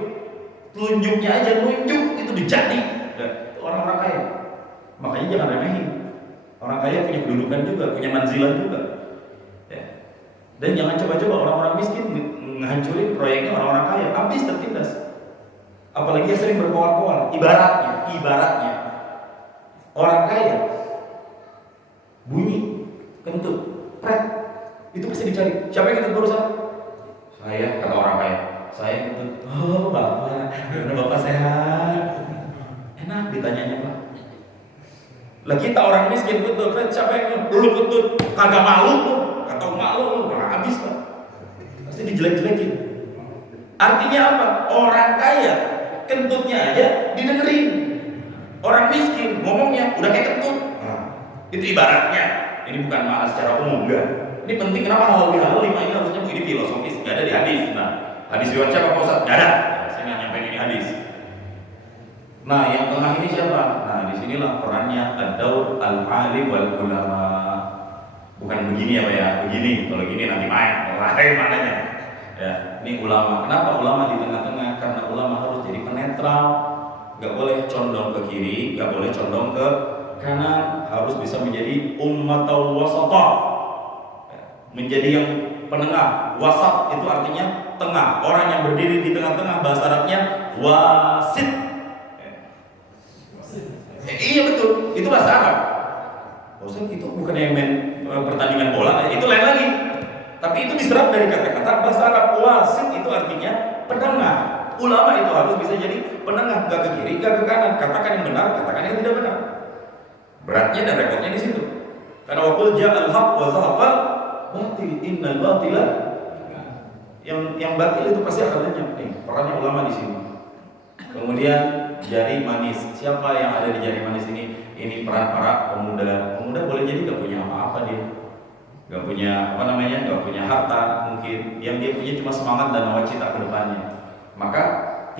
Tunjuknya aja nunjuk, itu dijadi. Orang-orang kaya. Makanya jangan remehin. Orang kaya punya kedudukan juga, punya manzilan juga. Ya. Dan jangan coba-coba orang-orang miskin menghancurin proyeknya orang-orang kaya, habis tertindas. Apalagi yang sering berkoar-koar. Ibaratnya orang kaya bunyi kentut. Itu pasti dicari. Siapa yang kentut barusan? Saya, kata orang kaya. Saya kentut. Oh Bapak, gimana Bapak sehat? Enak ditanyanya Pak. Lah kita orang miskin kentut, siapa yang lu kentut? Kagak malu tuh, kata malu lu, habis Pak. Pasti dijelek-jelekin. Artinya apa? Orang kaya kentutnya aja didengerin. Orang miskin ngomongnya udah kayak kentut. Itu ibaratnya. Ini bukan makna secara umum, enggak. Ini penting, kenapa halal bihalal 5 ini harusnya begini filosofis, nggak ada di hadis. Nah, hadis riwayat siapa Pak Ustaz? Nggak ada. Saya nggak nyampein ini hadis. Nah, yang tengah ini siapa? Nah, disinilah perannya ad-daur al-alim wal ulama. Bukan begini ya Pak ya, begini. Kalau gini nanti main, lain maknanya. Ya, ini ulama. Kenapa ulama di tengah-tengah? Karena ulama harus jadi penetral. Nggak boleh condong ke kiri, nggak boleh condong ke kanan, harus bisa menjadi ummatul wasatah, menjadi yang penengah. Wasat itu artinya tengah, orang yang berdiri di tengah-tengah, bahasa Arabnya wasit. Iya betul, itu bahasa Arab. Wasit itu bukan yang main pertandingan bola, itu lain lagi. Tapi itu diserap dari kata-kata bahasa Arab. Wasit itu artinya penengah. Ulama itu harus bisa jadi penengah, gak ke kiri, gak ke kanan. Katakan yang benar, katakan yang tidak benar. Beratnya dan repotnya di situ. Karena waqul ja'al haqq wa zahaqal batil. Innal batila, yang batil itu pasti akan lenyap. Nih, perannya ulama di sini. Kemudian jari manis. Siapa yang ada di jari manis ini? Ini peran para pemuda. Pemuda boleh jadi nggak punya apa-apa dia, nggak punya nggak punya harta mungkin. Yang dia punya cuma semangat dan nawacita ke depannya. Maka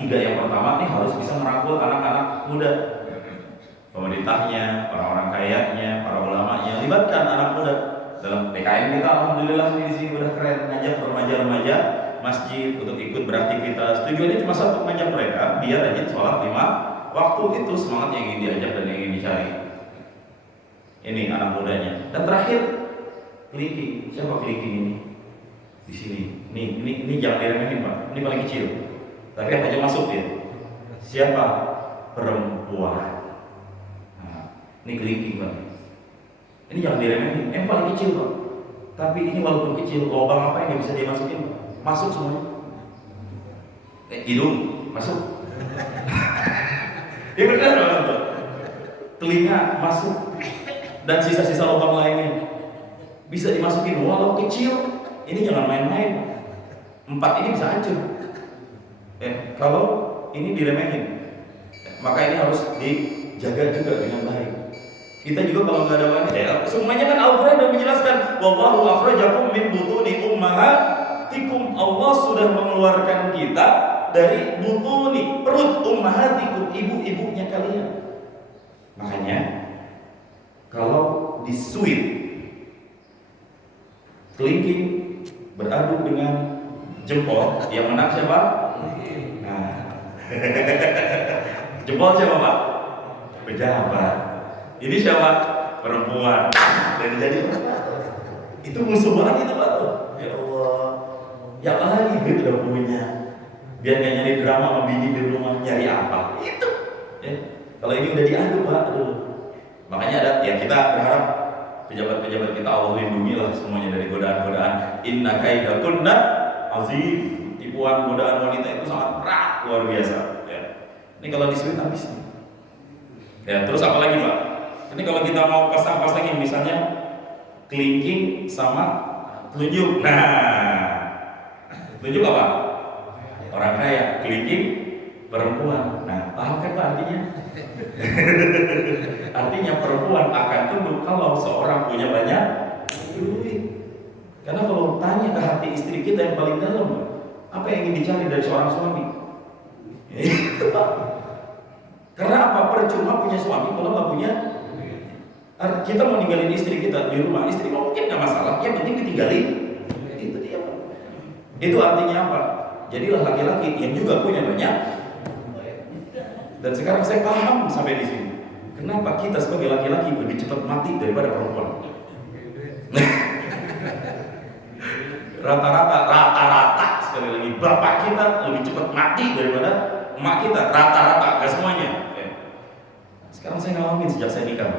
3 yang pertama nih harus bisa merangkul anak-anak muda. Pemerintahnya, orang-orang kayanya, para ulamanya, libatkan anak muda. Dalam PKN kita alhamdulillah di sini udah keren, ngajak remaja-remaja masjid untuk ikut beraktivitas. Tujuannya cuma satu, ngajak mereka biar rajin sholat 5 waktu. Itu semangat yang ingin diajak dan yang ingin dicari. Ini anak mudanya. Dan terakhir, kelingking. Siapa kelingking ini? Di sini. Ini jangan diremehin, Pak. Ini paling kecil. Tapi apa aja masuk dia. Siapa? Perempuan. Ini kelingking, Pak. Ini jangan diremehin. Yang paling kecil, Pak. Tapi ini walaupun kecil, lubang apa yang bisa dia masukin, Pak? Masuk semuanya. Hidung masuk. Ya benar, Pak. Telinga masuk. Dan sisa-sisa lubang lainnya bisa dimasukin walau kecil. Ini jangan main-main. 4 ini bisa hancur. Kalau ini diremehin, maka ini harus dijaga juga dengan baik. Kita juga kalau nggak ada wanita, semuanya kan Al-Quran sudah menjelaskan, wallahu akhrajakum min butuni ummahatikum. Allah sudah mengeluarkan kita dari butuni, perut ummahatikum, ibu-ibunya kalian. Makanya kalau disuit, kelingking beradu dengan jempol, yang menang siapa? Nah. Jempol siapa, Pak? Pejabat. Ini siapa? Perempuan. Dan jadi itu musuh banget itu, Pak. Ya Allah. Ya apa lagi dia udah punya. Biar nggak nyari drama sama bini di rumah, nyari apa? Itu. Ya. Kalau ini udah diadu, Pak. Aduh. Makanya ada, ya kita berharap pejabat-pejabat kita Allah lindungi lah semuanya dari godaan-godaan. Inna kaidakunna azim. Tipuan godaan wanita itu sangat berat, luar biasa. Ya. Ini kalau disuit habis nih. Ya, terus apa lagi, Pak? Ini kalau kita mau pasang-pasangin misalnya kelingking sama telunjuk. Nah, telunjuk apa? Orang kaya, kelingking perempuan. Nah, paham kan Pak artinya? Artinya perempuan akan tunduk kalau seorang punya banyak duit. Karena kalau tanya ke hati istri kita yang paling dalam, apa yang ingin dicari dari seorang suami? Itu, Pak. Karena apa? Percuma punya suami kalau nggak punya. Kita mau ninggalin istri kita di rumah, istri mau mungkin nggak masalah, yang penting ditinggalin. Itu dia, Pak. Itu artinya apa? Jadilah laki-laki yang juga punya banyak. Dan sekarang saya paham sampai di sini. Kenapa kita sebagai laki-laki lebih cepat mati daripada perempuan? Rata-rata sekali lagi bapak kita lebih cepat mati daripada emak kita. Rata-rata, gak semuanya. Sekarang saya ngalamin sejak saya nikah.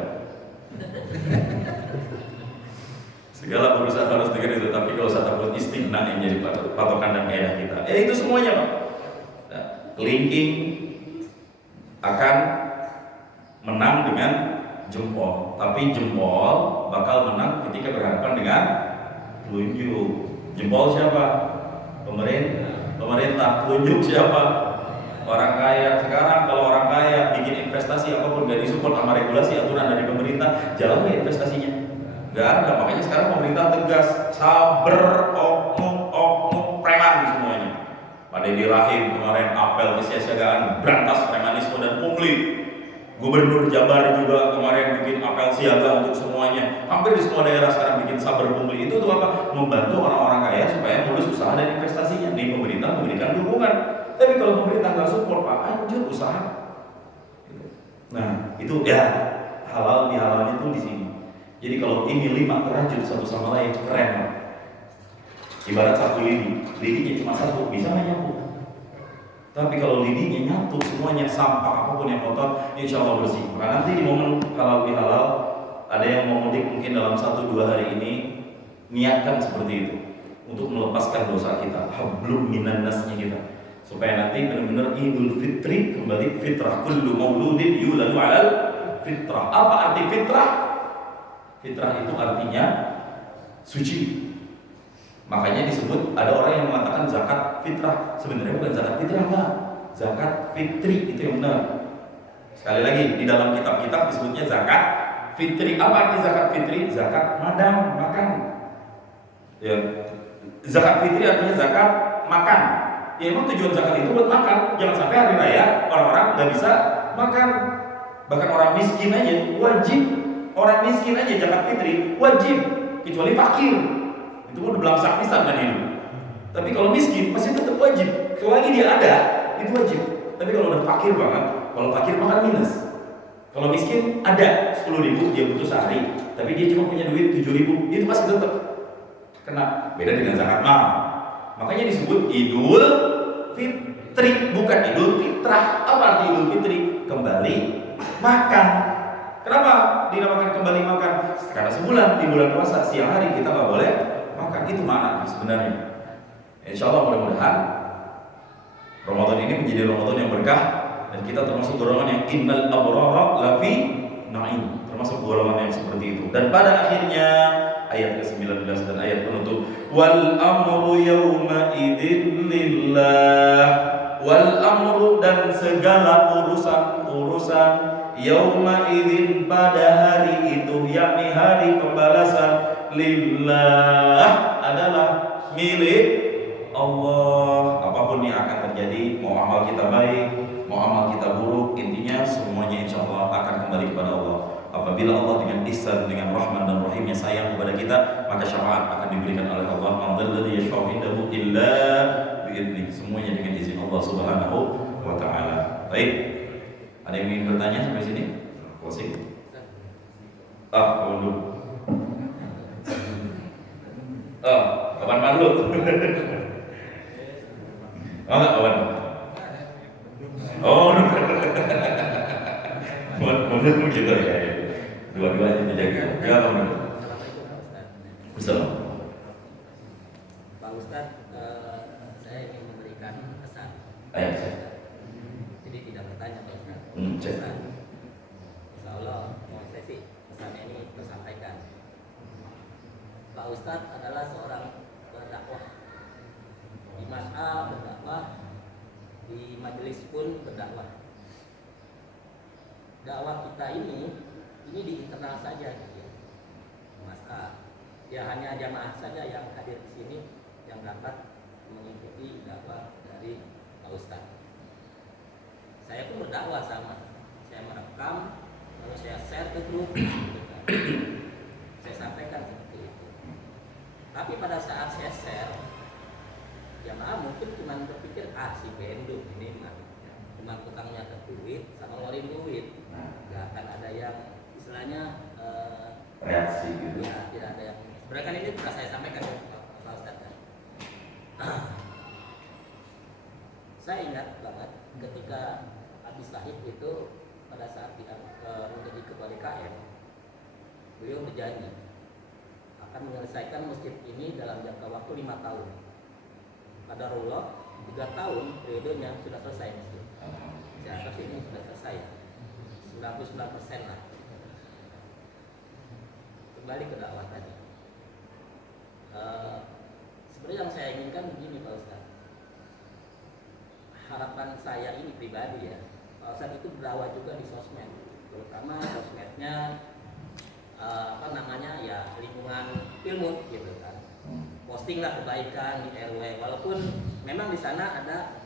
Segala urusan harus dengar itu, tapi kalau saya takut istighna yang jadi patokan dan kaidah kita. Itu semuanya, Pak. Nah, kelingking akan menang dengan jempol, tapi jempol bakal menang ketika berhadapan dengan telunjuk. Jempol siapa? Pemerintah. Telunjuk siapa? Orang kaya. Sekarang kalau orang kaya bikin investasi apapun gak disupport sama regulasi aturan dari pemerintah, jalan nggak investasinya? Gak ada. Makanya sekarang pemerintah tegas, sabar, oknum preman semuanya. Pada di Rahim kemarin apel kesiapsiagaan berantas premanisme dan pungli. Gubernur Jabar juga kemarin bikin apel siaga untuk semuanya. Hampir di semua daerah sekarang bikin sabar pungli. Itu tuh apa? Membantu orang-orang kaya supaya mulus usaha dan investasinya. Nih pemerintah memberikan dukungan. Tapi kalau pemerintah nggak support, Pak, hancur usaha. Nah, itu ya halal bihalalnya tuh di sini. Jadi kalau ini 5 terajut satu sama lain, keren, Pak. Ibarat satu lidi, lidinya cuma satu, bisa nggak nyambung. Tapi kalau lidinya nyatu, semuanya sampah apapun yang kotor, insya Allah bersih. Nah, nanti di momen halal bihalal, ada yang mau mudik mungkin dalam 1-2 hari ini, niatkan seperti itu untuk melepaskan dosa kita, hablum minan nasnya kita. Supaya nanti benar-benar Idul Fitri kembali fitrah. Kullu mauludin yuladu alal fitrah. Apa arti fitrah? Fitrah itu artinya suci. Makanya disebut ada orang yang mengatakan zakat fitrah. Sebenarnya bukan zakat fitrah, enggak. Zakat fitri itu yang benar. Sekali lagi di dalam kitab-kitab disebutnya zakat fitri. Apa arti zakat fitri? Zakat madang, makan. Ya. Zakat fitri artinya zakat makan. Ya emang tujuan zakat itu buat makan. Jangan sampai hari raya orang-orang nggak bisa makan. Bahkan orang miskin aja wajib. Orang miskin aja zakat fitri wajib, kecuali fakir. Itu udah belangsak pisan kan itu. Tapi kalau miskin masih tetap wajib. Selagi dia ada, itu wajib. Tapi kalau udah fakir banget, kalau fakir makan minus. Kalau miskin ada 10.000 dia butuh sehari, tapi dia cuma punya duit 7.000, itu masih tetap kena. Beda dengan zakat mal. Makanya disebut Idul Fitri, bukan Idul Fitrah. Apa arti Idul Fitri? Kembali makan. Kenapa dinamakan kembali makan? Karena sebulan di bulan puasa siang hari kita nggak boleh makan. Itu makna sebenarnya. Insya Allah mudah-mudahan Ramadan ini menjadi Ramadan yang berkah dan kita termasuk golongan yang innal abrara lafi na'im, termasuk golongan yang seperti itu. Dan pada akhirnya ayat ke-19 dan ayat penutup, wal amru yawma idzin lillah, wal amru dan segala urusan yauma idzin pada hari itu, yakni hari pembalasan, lillah adalah milik Allah. Apapun yang akan terjadi, mau amal kita baik, mau amal kita buruk, intinya semuanya insya Allah akan kembali kepada Allah. Apabila Allah dengan ihsan, dengan rahman dan rahimnya sayang kepada kita, maka syafaat akan diberikan oleh Allah. Ma'adzalladzi yashfa'u indahu illa bi'idnih. Semuanya dengan izin Allah Subhanahu wa ta'ala. Baik, ada yang ingin bertanya sampai sini? Closing. Kawan dulu. Kawan malu. Oh enggak kawan. Oh. Menurutmu gitu ya. Dua-duanya dijaga. Ya kawan. Assalamualaikum. Pak Ustadz, saya ingin memberikan pesan. Ayat saya. Jadi tidak bertanya Pak Ustadz. Cek. Pesan. Insya Allah mau saya sih pesan ini tersampaikan. Pak Ustadz adalah seorang berdakwah. Di mas'al berdakwah, di majelis pun berdakwah. Dakwah kita ini di internal saja gitu ya. Mas'al. Ya hanya jamaah saja yang hadir di sini yang dapat mengikuti dakwah dari Pak Ustadz. Saya pun berdakwah sama. Saya merekam, lalu saya share ke grup. Saya sampaikan seperti itu. Tapi pada saat saya share, jamaah mungkin cuma berpikir si Bendu ini mah cuma tukangnya ke duit sama ngeluarin duit. Gak akan ada yang istilahnya reaksi gitu. Ya tidak ada yang. Sebenarnya kan ini pernah saya sampaikan Pak Ustadz kan. Saya ingat banget ketika Habib Sahib itu pada saat dia menjadi ketua DKM, beliau berjanji akan menyelesaikan masjid ini dalam jangka waktu 5 tahun. Qadarullah 3 tahun periodenya sudah selesai masjid. Saya anggap ini sudah selesai, 99% lah. Kembali ke dakwah tadi. Sebenarnya yang saya inginkan begini Pak Ustadz. Harapan saya ini pribadi ya, Pak Ustadz itu berdakwah juga di sosmed, terutama sosmednya ya lingkungan ilmu gitu kan. Postinglah kebaikan di RW, walaupun memang di sana ada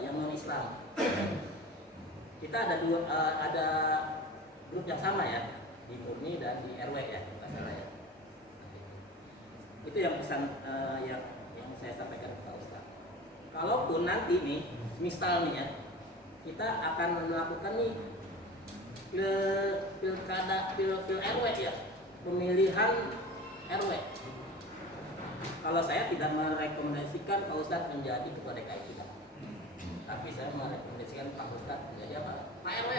yang non Islam. Kita ada grup yang sama ya, di Murni dan di RW ya, nggak salah ya. Itu yang pesan yang saya sampaikan ke Pak Ustadz. Kalaupun nanti nih, misal nih ya, kita akan melakukan nih pilkada, pil RW ya, pemilihan RW. Kalau saya tidak merekomendasikan Pak Ustadz menjadi ketua DKI tidak, tapi saya merekomendasikan Pak Ustadz menjadi apa? Pak RW.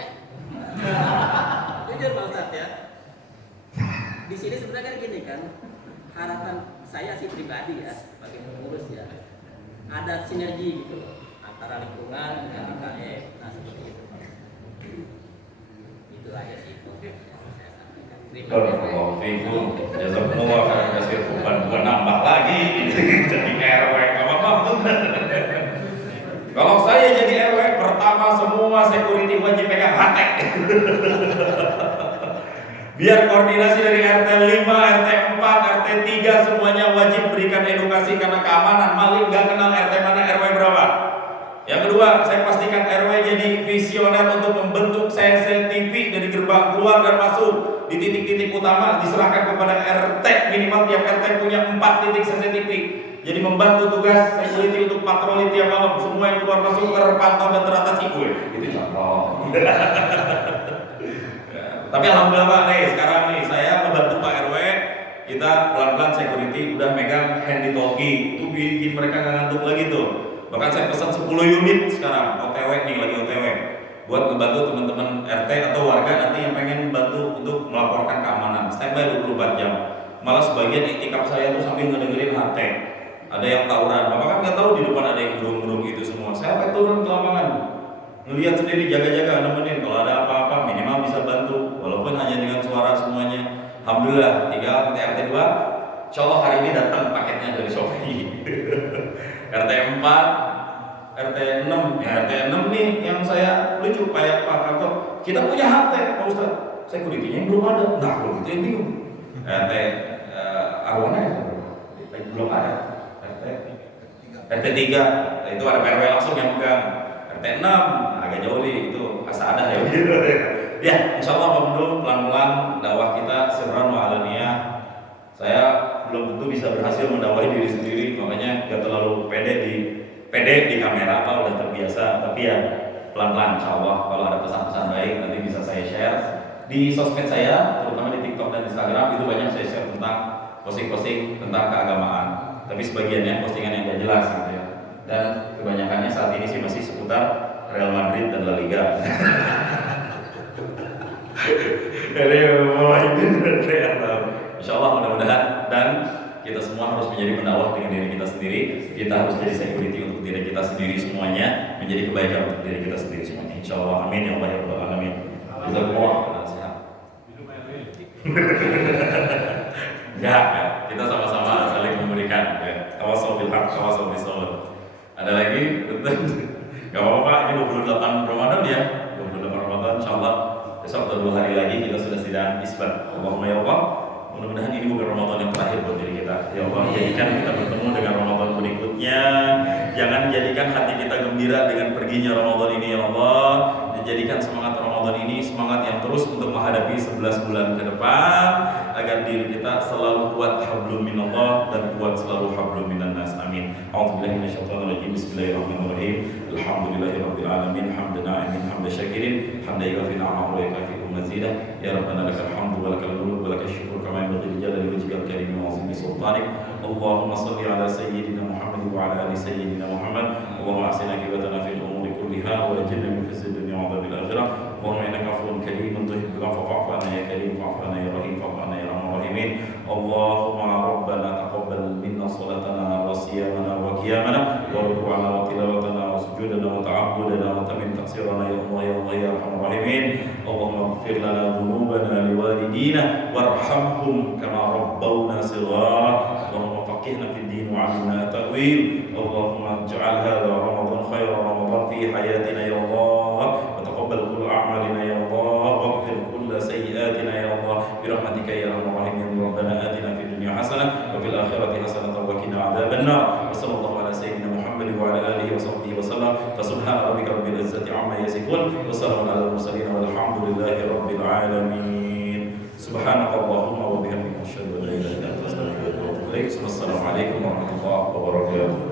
Jujur Pak Ustadz ya. Di sini sebenarnya kan gini kan, harapan saya sih pribadi ya sebagai pengurus ya, ada sinergi gitu antara lingkungan dengan DKM. Nah seperti itu Pak. Itu aja sih saya sampaikan. Barakallahu fiikum. Jazakumullah khairan katsir. Bukan nambah lagi jadi RW apa-apa. Kalau saya jadi RW, pertama semua security wajib pegang HT. Biar koordinasi dari RT 5, RT 4, RT 3 semuanya wajib berikan edukasi karena keamanan. Maling nggak kenal RT mana, RW berapa. Yang kedua, saya pastikan RW jadi visioner untuk membentuk CCTV dari gerbang keluar dan masuk di titik-titik utama, diserahkan kepada RT. Minimal tiap RT punya 4 titik CCTV. Jadi membantu tugas security untuk patroli tiap malam. Semua yang keluar masuk terpantau dan teratasi. Itu contoh. Tapi alhamdulillah Pak, sekarang nih saya membantu Pak RW. Kita pelan-pelan security udah megang handy talkie. Itu bikin mereka nggak ngantuk lagi tuh. Bahkan saya pesan 10 unit sekarang, OTW nih, lagi OTW buat ngebantu teman-teman RT atau warga nanti yang pengen bantu untuk melaporkan keamanan. Standby 24 jam. Malah sebagian itikaf saya tuh sambil ngedengerin HT. Ada yang tawuran, Bapak kan nggak tahu di depan ada yang gerung-gerung gitu semua. Saya sampai turun ke lapangan, ngelihat sendiri, jaga-jaga, nemenin. Kalau ada apa-apa minimal bisa bantu, walaupun hanya dengan suara semuanya. Alhamdulillah, tinggal RT 2, insya Allah hari ini datang paketnya dari Shopee. RT 4, RT 6, ya RT 6 nih yang saya lucu kayak Pak Karto. Kita punya HT, Pak Ustaz, security-nya belum ada. Nah, belum itu yang bingung. RT Arwana ya, belum ada. RT 3, itu ada PRW langsung yang pegang. RT 6, agak jauh nih, itu ada ya. Ya, insya Allah Pak Mendu, pelan-pelan dakwah kita sirran wa alaniyah. Saya belum tentu bisa berhasil mendakwahi diri sendiri, makanya gak terlalu pede di kamera apa udah terbiasa. Tapi ya pelan-pelan, insya Allah kalau ada pesan-pesan baik nanti bisa saya share di sosmed saya, terutama di TikTok dan Instagram. Itu banyak saya share tentang posting-posting tentang keagamaan. Tapi sebagiannya postingan yang gak jelas gitu ya. Dan kebanyakannya saat ini sih masih seputar Real Madrid dan La Liga. Jadi insya Allah mudah-mudahan, dan kita semua harus menjadi pendakwah dengan diri kita sendiri. Kita harus jadi security untuk diri kita sendiri semuanya, menjadi kebaikan untuk diri kita sendiri semuanya. Insya Allah, amin ya Allah ya Rabbal alamin. Jazakumullah khairan. Ya, kita sama-sama saling memberikan. Tawassul bil haq, tawassul bis sabr. Ada lagi? Gak apa-apa Pak, ini 28 Ramadan ya. 28 Ramadan, insya Allah besok atau 2 hari lagi kita sudah sidang isbat. Allahumma ya Allah, mudah-mudahan ini bukan Ramadan yang terakhir buat diri kita. Ya Allah, jadikan kita bertemu dengan Ramadan berikutnya. Jangan jadikan hati kita gembira dengan perginya Ramadan ini ya Allah. Dan jadikan semangat Ramadan ini semangat yang terus untuk menghadapi 11 bulan ke depan, agar diri kita selalu kuat hablum minallah dan kuat selalu hablum minan nas. Amin. A'udzubillahi minasyaitonirrajim. Bismillahirrahmanirrahim. Alhamdulillahirabbil alamin. Hamdan na'imin, hamdan syakirin, hamdan yuwafi ni'amahu wa yukafi'u mazidah. Ya Rabbana lakal hamdu wa lakal mulku wa lakal syukru kama yanbaghi li jalali wajhikal karim wa 'azimi sultanik. Allahumma shalli ala sayyidina Muhammad wa ala ali sayyidina Muhammad. Allahumma ahsin aqibatana fil umuri kulliha wa ajirna min khizyid dunya wa 'adzabil akhirah. Allahumma innaka 'afuwwun karimun tuhibbul 'afwa fa'fu 'anna ya karim, fa'fu 'anna ya rahim, fa'fu 'anna ya arhamar rahimin. Allahumma rabbana taqabbal minna salatana wa siyamana wa qiyamana wa ruku'ana wa tilawatana wa sujudana wa ta'abbudana wa tamim taqsirana ya Allah ya Allah ya arhamar rahimin. Allahumma ighfir lana dhunubana liwalidina warhamhum kama rabbawna shighara. Allahumma faqihna fid din wa 'allimna ta'wil. Allahumma ij'al hadha Ramadan khayra Ramadan fi hayatina ya Allah, wa taqabbal kull a'malina ya Allah, waghfir kull sayyi'atina ya Allah birahmatika ya arhamar rahimin. Rabbana atina fid dunya hasanah wa fil akhirati hasanah wa qina adzaban nar. Wa sallallahu ala sayyidina Muhammad wa ala alihi wa sahbihi wa sallam. Fa subhana rabbika rabbil izzati amma yasifun wa salamun alal mursalin walhamdulillahi rabbil alamin. Subhanakallahumma wa bihamdika asyhadu an la ilaha illa anta astaghfiruka wa atubu ilaik. Wassalamu alaikum warahmatullahi wabarakatuh.